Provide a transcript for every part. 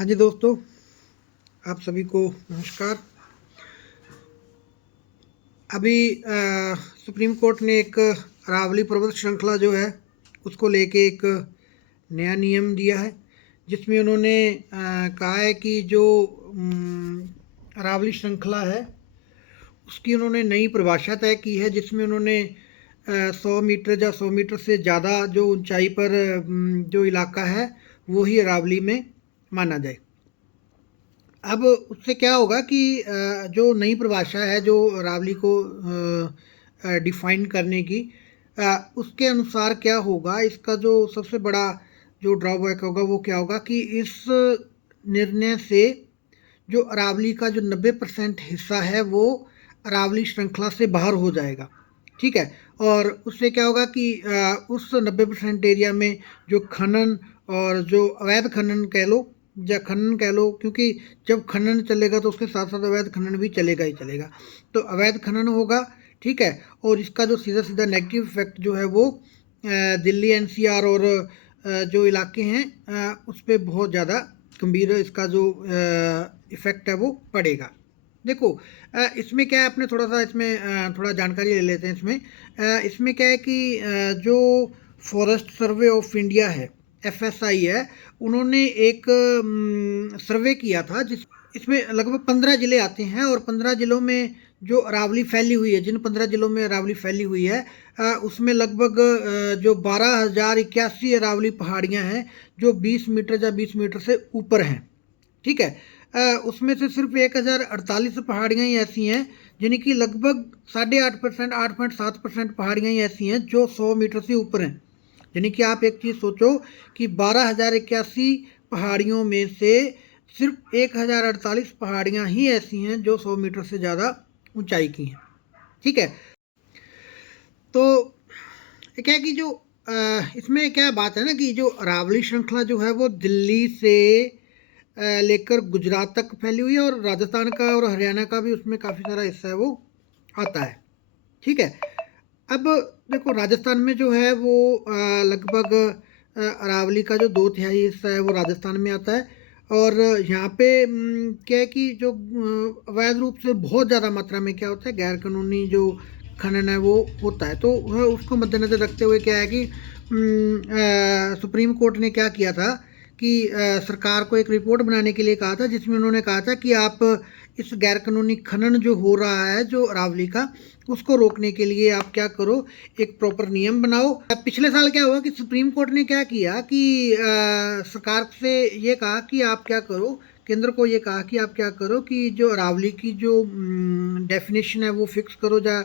हाँ जी दोस्तों, आप सभी को नमस्कार। अभी सुप्रीम कोर्ट ने एक अरावली पर्वत श्रृंखला जो है उसको लेके एक नया नियम दिया है, जिसमें उन्होंने कहा है कि जो अरावली श्रृंखला है उसकी उन्होंने नई परिभाषा तय की है, जिसमें उन्होंने 100 मीटर या 100 मीटर से ज़्यादा जो ऊंचाई पर जो इलाका है वो ही अरावली में माना जाए। अब उससे क्या होगा कि जो नई परिभाषा है जो अरावली को डिफाइन करने की, उसके अनुसार क्या होगा, इसका जो सबसे बड़ा जो ड्रॉबैक होगा वो क्या होगा कि इस निर्णय से जो अरावली का जो 90% हिस्सा है वो अरावली श्रृंखला से बाहर हो जाएगा। ठीक है। और उससे क्या होगा कि उस 90% एरिया में जो खनन और जो अवैध खनन कह लो या खनन कह लो, क्योंकि जब खनन चलेगा तो उसके साथ साथ अवैध खनन भी चलेगा ही चलेगा, तो अवैध खनन होगा। ठीक है। और इसका जो सीधा सीधा नेगेटिव इफेक्ट जो है वो दिल्ली एनसीआर और जो इलाके हैं उस पर बहुत ज़्यादा गंभीर इसका जो इफेक्ट है वो पड़ेगा। देखो इसमें क्या है, अपने थोड़ा सा इसमें थोड़ा जानकारी ले लेते हैं। इसमें क्या है कि जो फॉरेस्ट सर्वे ऑफ इंडिया है, एफएसआई है, उन्होंने एक सर्वे किया था जिस इसमें लगभग 15 ज़िले आते हैं और 15 ज़िलों में जो अरावली फैली हुई है, जिन 15 ज़िलों में अरावली फैली हुई है उसमें लगभग जो 12,081 अरावली पहाड़ियाँ हैं जो 20 मीटर या 20 मीटर से ऊपर हैं। ठीक है। उसमें से सिर्फ 1,048 पहाड़ियाँ ही ऐसी हैं जिनकी लगभग 8.5%, 8.7% पहाड़ियाँ ही ऐसी हैं जो 100 मीटर से ऊपर हैं। यानी कि आप एक चीज़ सोचो कि 12,081 पहाड़ियों में से सिर्फ 1,048 पहाड़ियाँ ही ऐसी हैं जो 100 मीटर से ज़्यादा ऊंचाई की हैं। ठीक है। तो क्या है कि जो इसमें क्या बात है ना कि जो अरावली श्रृंखला जो है वो दिल्ली से लेकर गुजरात तक फैली हुई है और राजस्थान का और हरियाणा का भी उसमें काफ़ी सारा हिस्सा है वो आता है। ठीक है। अब देखो राजस्थान में जो है वो लगभग अरावली का जो 2/3 हिस्सा है वो राजस्थान में आता है। और यहाँ पे क्या है कि जो अवैध रूप से बहुत ज़्यादा मात्रा में क्या होता है, गैर कानूनी जो खनन है वो होता है। तो उसको मद्देनज़र रखते हुए क्या है कि सुप्रीम कोर्ट ने क्या किया था कि सरकार को एक रिपोर्ट बनाने के लिए कहा था, जिसमें उन्होंने कहा था कि आप इस गैर कानूनी खनन जो हो रहा है जो अरावली का, उसको रोकने के लिए आप क्या करो, एक प्रॉपर नियम बनाओ। पिछले साल क्या हुआ कि सुप्रीम कोर्ट ने क्या किया कि सरकार से ये कहा कि आप क्या करो, केंद्र को ये कहा कि आप क्या करो कि जो अरावली की जो डेफिनेशन है वो फिक्स करो, या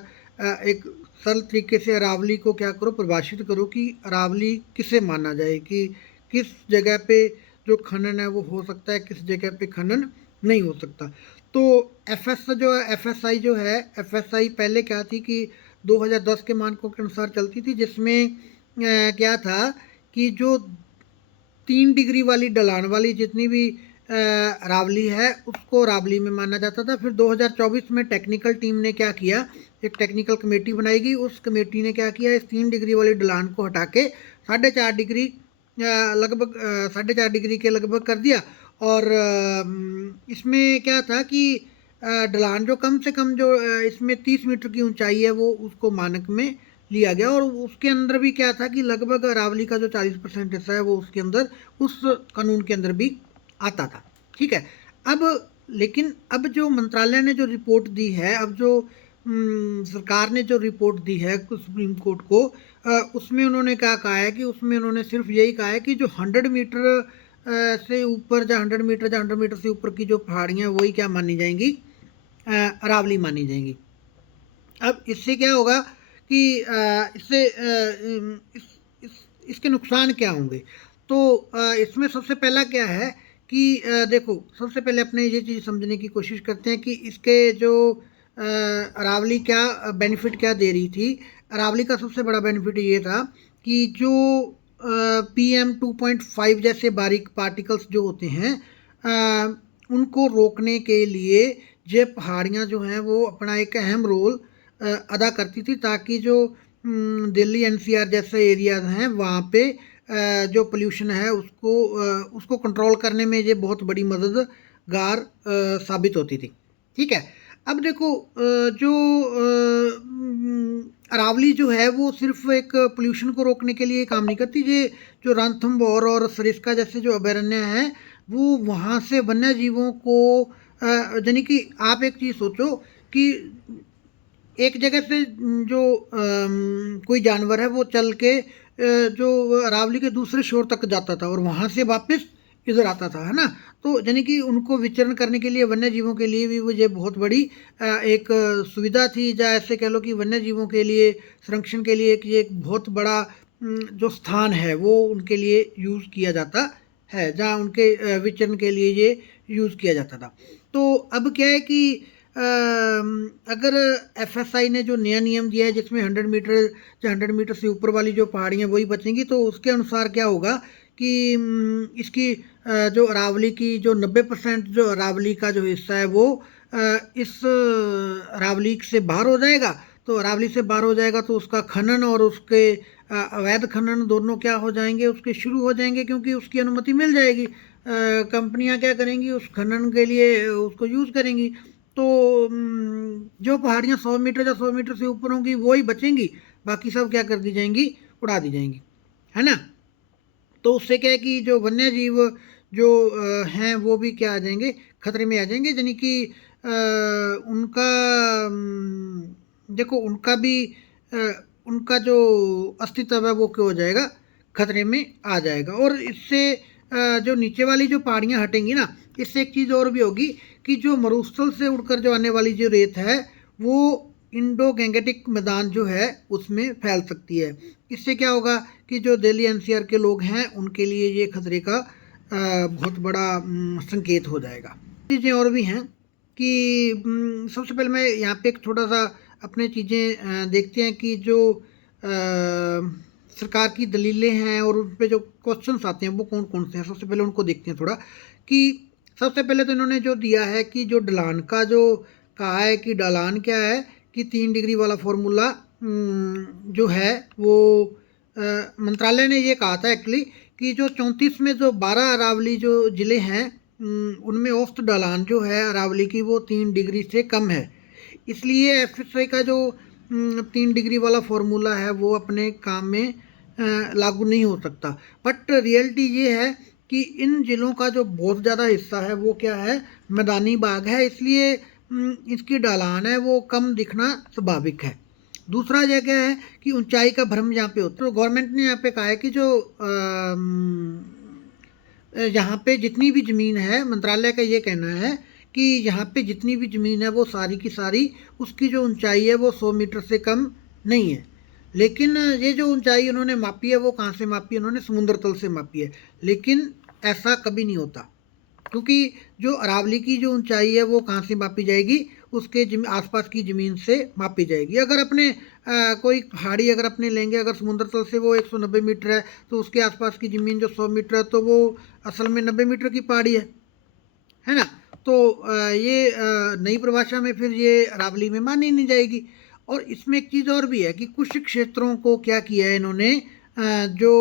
एक सरल तरीके से अरावली को क्या करो, परिभाषित करो कि अरावली किसे माना जाए, कि किस जगह पे जो खनन है वो हो सकता है, किस जगह पे खनन नहीं हो सकता। तो एफएसआई जो है, एफएसआई पहले क्या थी कि 2010 के मानकों के अनुसार चलती थी, जिसमें क्या था कि जो 3 डिग्री वाली ढलान वाली जितनी भी अरावली है उसको अरावली में माना जाता था। फिर 2024 में टेक्निकल टीम ने क्या किया, एक टेक्निकल कमेटी बनाई गई। उस कमेटी ने क्या किया, इस 3 डिग्री वाली ढलान को हटा के 4.5 डिग्री लगभग 4.5 डिग्री के लगभग कर दिया। और इसमें क्या था कि ढलान जो कम से कम जो इसमें 30 मीटर की ऊंचाई है वो उसको मानक में लिया गया। और उसके अंदर भी क्या था कि लगभग अरावली का जो 40% हिस्सा है वो उसके अंदर, उस कानून के अंदर भी आता था। ठीक है। अब लेकिन अब जो मंत्रालय ने जो रिपोर्ट दी है, अब जो सरकार ने जो रिपोर्ट दी है सुप्रीम कोर्ट को, उसमें उन्होंने क्या कहा है कि उसमें उन्होंने सिर्फ यही कहा है कि जो 100 मीटर से ऊपर या 100 मीटर से ऊपर की जो पहाड़ियाँ वही क्या मानी जाएंगी, अरावली मानी जाएंगी। अब इससे क्या होगा कि इससे इसके नुकसान क्या होंगे। तो इसमें सबसे पहला क्या है कि देखो सबसे पहले अपने ये चीज़ समझने की कोशिश करते हैं कि इसके जो अरावली क्या बेनिफिट क्या दे रही थी। अरावली का सबसे बड़ा बेनिफिट ये था कि जो PM2.5 जैसे बारीक पार्टिकल्स जो होते हैं उनको रोकने के लिए ये पहाड़ियाँ जो हैं वो अपना एक अहम रोल अदा करती थी, ताकि जो दिल्ली एनसीआर जैसे एरियाज हैं वहाँ पे जो पोल्यूशन है उसको कंट्रोल करने में ये बहुत बड़ी मददगार साबित होती थी। ठीक है। अब देखो जो अरावली जो है वो सिर्फ एक पोल्यूशन को रोकने के लिए काम नहीं करती। ये जो रणथंभौर और सरिस्का जैसे जो अभयारण्य हैं वो वहाँ से वन्य जीवों को यानी कि आप एक चीज़ सोचो कि एक जगह से जो कोई जानवर है वो चल के जो अरावली के दूसरे शोर तक जाता था और वहाँ से वापस इधर आता था, है ना। तो यानी कि उनको विचरण करने के लिए वन्य जीवों के लिए भी वो ये बहुत बड़ी एक सुविधा थी, या ऐसे कह लो कि वन्य जीवों के लिए संरक्षण के लिए ये एक बहुत बड़ा जो स्थान है वो उनके लिए यूज़ किया जाता है, जहाँ उनके विचरण के लिए ये यूज़ किया जाता था। तो अब क्या है कि अगर एफएसआई ने जो नया नियम दिया है जिसमें 100 मीटर या 100 मीटर से ऊपर वाली जो पहाड़ियाँ वही बचेंगी, तो उसके अनुसार क्या होगा कि इसकी जो अरावली की जो 90% जो अरावली का जो हिस्सा है वो इस अरावली से बाहर हो जाएगा। तो अरावली से बाहर हो जाएगा तो उसका खनन और उसके अवैध खनन दोनों क्या हो जाएंगे, उसके शुरू हो जाएंगे, क्योंकि उसकी अनुमति मिल जाएगी। कंपनियां क्या करेंगी, उस खनन के लिए उसको यूज़ करेंगी। तो जो पहाड़ियाँ 100 मीटर या 100 मीटर से ऊपर होंगी वो ही बचेंगी, बाकी सब क्या कर दी जाएंगी, उड़ा दी जाएंगी, है ना। तो उससे क्या है कि जो वन्य जीव जो हैं वो भी क्या आ जाएंगे, खतरे में आ जाएंगे। यानी कि उनका देखो उनका भी उनका जो अस्तित्व है वो क्या हो जाएगा, खतरे में आ जाएगा। और इससे जो नीचे वाली जो पहाड़ियाँ हटेंगी ना, इससे एक चीज़ और भी होगी कि जो मरुस्थल से उड़कर जो आने वाली जो रेत है वो इंडो गैंगेटिक मैदान जो है उसमें फैल सकती है। इससे क्या होगा कि जो दिल्ली एनसीआर के लोग हैं उनके लिए ये खतरे का बहुत बड़ा संकेत हो जाएगा। चीज़ें और भी हैं कि सबसे पहले मैं यहाँ पे एक थोड़ा सा अपने चीज़ें देखते हैं कि जो सरकार की दलीलें हैं और उन पे जो क्वेश्चंस आते हैं वो कौन कौन से हैं। सबसे पहले उनको देखते हैं थोड़ा कि सबसे पहले तो इन्होंने जो दिया है कि जो ढलान का जो कहा है कि ढलान क्या है कि 3 डिग्री वाला फॉर्मूला जो है वो मंत्रालय ने ये कहा था एक्चुअली कि जो 34 में जो 12 अरावली जो ज़िले हैं उनमें औसत ढलान जो है अरावली की वो 3 डिग्री से कम है। इसलिए एफएसआई का जो 3 डिग्री वाला फॉर्मूला है वो अपने काम में लागू नहीं हो सकता। बट रियलिटी ये है कि इन ज़िलों का जो बहुत ज़्यादा हिस्सा है वो क्या है, मैदानी भाग है, इसलिए इसकी ढलान है वो कम दिखना स्वाभाविक है। दूसरा जगह है कि ऊंचाई का भ्रम यहाँ पे होता है। तो गवर्नमेंट ने यहाँ पे कहा है कि जो यहाँ पे जितनी भी ज़मीन है, मंत्रालय का ये कहना है कि यहाँ पे जितनी भी ज़मीन है वो सारी की सारी उसकी जो ऊंचाई है वो 100 मीटर से कम नहीं है। लेकिन ये जो ऊंचाई उन्होंने मापी है वो कहाँ से मापी है, उन्होंने समुद्र तल से मापी है। लेकिन ऐसा कभी नहीं होता, क्योंकि जो अरावली की जो ऊंचाई है वो कहाँ से मापी जाएगी, उसके आसपास की ज़मीन से मापी जाएगी। अगर अपने कोई पहाड़ी अगर अपने लेंगे, अगर समुद्र तल से वो 190 मीटर है तो उसके आसपास की ज़मीन जो 100 मीटर है तो वो असल में 90 मीटर की पहाड़ी है ना। तो ये नई परिभाषा में फिर ये अरावली में मानी नहीं जाएगी। और इसमें एक चीज़ और भी है कि कुछ क्षेत्रों को क्या किया है इन्होंने, जो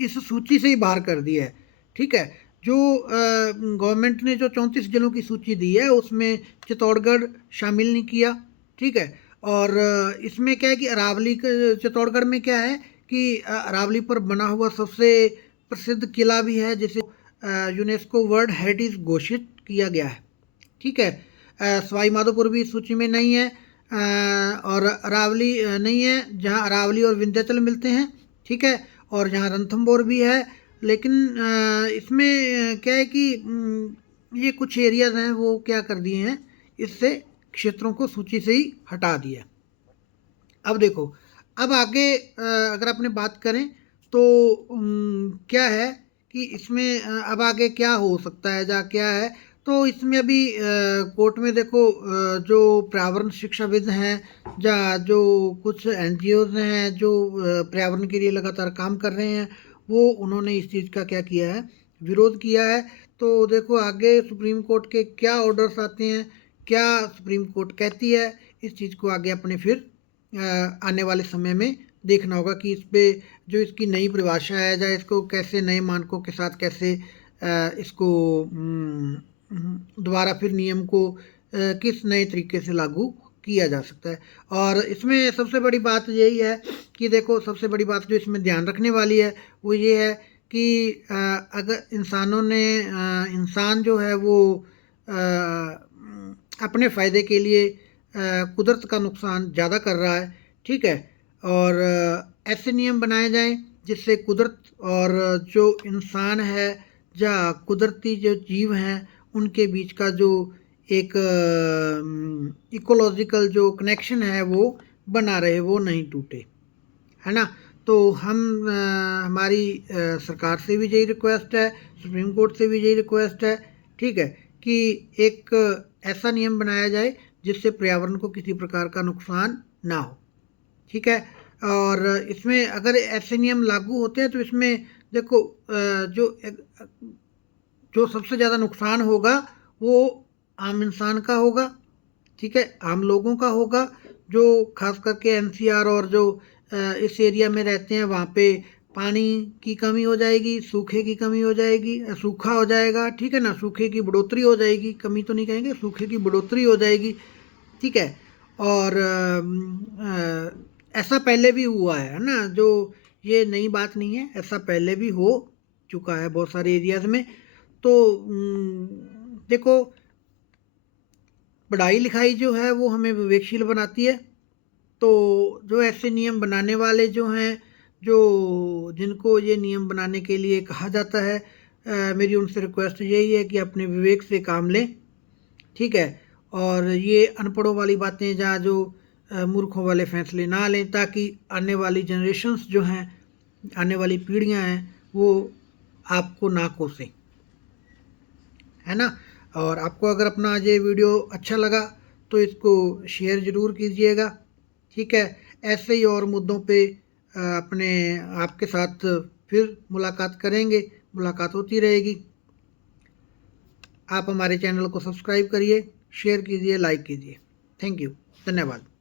इस सूची से ही बाहर कर दिया है। ठीक है। जो गवर्नमेंट ने जो 34 जिलों की सूची दी है उसमें चित्तौड़गढ़ शामिल नहीं किया। ठीक है। और इसमें क्या है कि अरावली चित्तौड़गढ़ में क्या है कि अरावली पर बना हुआ सबसे प्रसिद्ध किला भी है जिसे यूनेस्को वर्ल्ड हेरिटेज घोषित किया गया है। ठीक है। सवाई माधोपुर भी इस सूची में नहीं है, और अरावली नहीं है जहाँ अरावली और विंध्याचल मिलते हैं। ठीक है। और जहाँ रणथंभौर भी है। लेकिन इसमें क्या है कि ये कुछ एरियाज हैं वो क्या कर दिए हैं, इससे क्षेत्रों को सूची से ही हटा दिया। अब देखो, अब आगे अगर अपने बात करें तो क्या है कि इसमें अब आगे क्या हो सकता है, जा क्या है। तो इसमें अभी कोर्ट में देखो जो पर्यावरण शिक्षाविद हैं या जो कुछ एनजीओज हैं जो पर्यावरण के लिए लगातार काम कर रहे हैं, वो उन्होंने इस चीज़ का क्या किया है, विरोध किया है। तो देखो आगे सुप्रीम कोर्ट के क्या ऑर्डर्स आते हैं, क्या सुप्रीम कोर्ट कहती है, इस चीज़ को आगे अपने फिर आने वाले समय में देखना होगा कि इस पे जो इसकी नई परिभाषा है या इसको कैसे नए मानकों के साथ कैसे इसको दोबारा फिर नियम को किस नए तरीके से लागू किया जा सकता है। और इसमें सबसे बड़ी बात यही है कि देखो, सबसे बड़ी बात जो इसमें ध्यान रखने वाली है वो ये है कि अगर इंसान जो है वो अपने फ़ायदे के लिए कुदरत का नुकसान ज़्यादा कर रहा है, ठीक है। और ऐसे नियम बनाए जाएं जिससे कुदरत और जो इंसान है या कुदरती जो जीव हैं उनके बीच का जो एक इकोलॉजिकल जो कनेक्शन है वो बना रहे, वो नहीं टूटे, है ना। तो हमारी सरकार से भी यही रिक्वेस्ट है, सुप्रीम कोर्ट से भी यही रिक्वेस्ट है, ठीक है, कि एक ऐसा नियम बनाया जाए जिससे पर्यावरण को किसी प्रकार का नुकसान ना हो, ठीक है। और इसमें अगर ऐसे नियम लागू होते हैं तो इसमें देखो जो सबसे ज़्यादा नुकसान होगा वो आम इंसान का होगा, ठीक है, आम लोगों का होगा, जो खास करके एनसीआर और जो इस एरिया में रहते हैं वहाँ पे पानी की कमी हो जाएगी, सूखे की कमी हो जाएगी, सूखा हो जाएगा, ठीक है ना, सूखे की बढ़ोतरी हो जाएगी, कमी तो नहीं कहेंगे, सूखे की बढ़ोतरी हो जाएगी, ठीक है। और ऐसा पहले भी हुआ है ना, जो ये नई बात नहीं है, ऐसा पहले भी हो चुका है बहुत सारे एरियाज में। तो देखो, पढ़ाई लिखाई जो है वो हमें विवेकशील बनाती है। तो जो ऐसे नियम बनाने वाले जो हैं, जो जिनको ये नियम बनाने के लिए कहा जाता है, मेरी उनसे रिक्वेस्ट यही है कि अपने विवेक से काम लें, ठीक है। और ये अनपढ़ों वाली बातें जहाँ जो मूर्खों वाले फैसले ना लें, ताकि आने वाली जनरेशन्स जो हैं, आने वाली पीढ़ियाँ हैं, वो आपको ना कोसें, है ना। और आपको अगर अपना ये वीडियो अच्छा लगा तो इसको शेयर ज़रूर कीजिएगा, ठीक है। ऐसे ही और मुद्दों पे अपने आपके साथ फिर मुलाकात करेंगे, मुलाकात होती रहेगी। आप हमारे चैनल को सब्सक्राइब करिए, शेयर कीजिए, लाइक कीजिए। थैंक यू, धन्यवाद।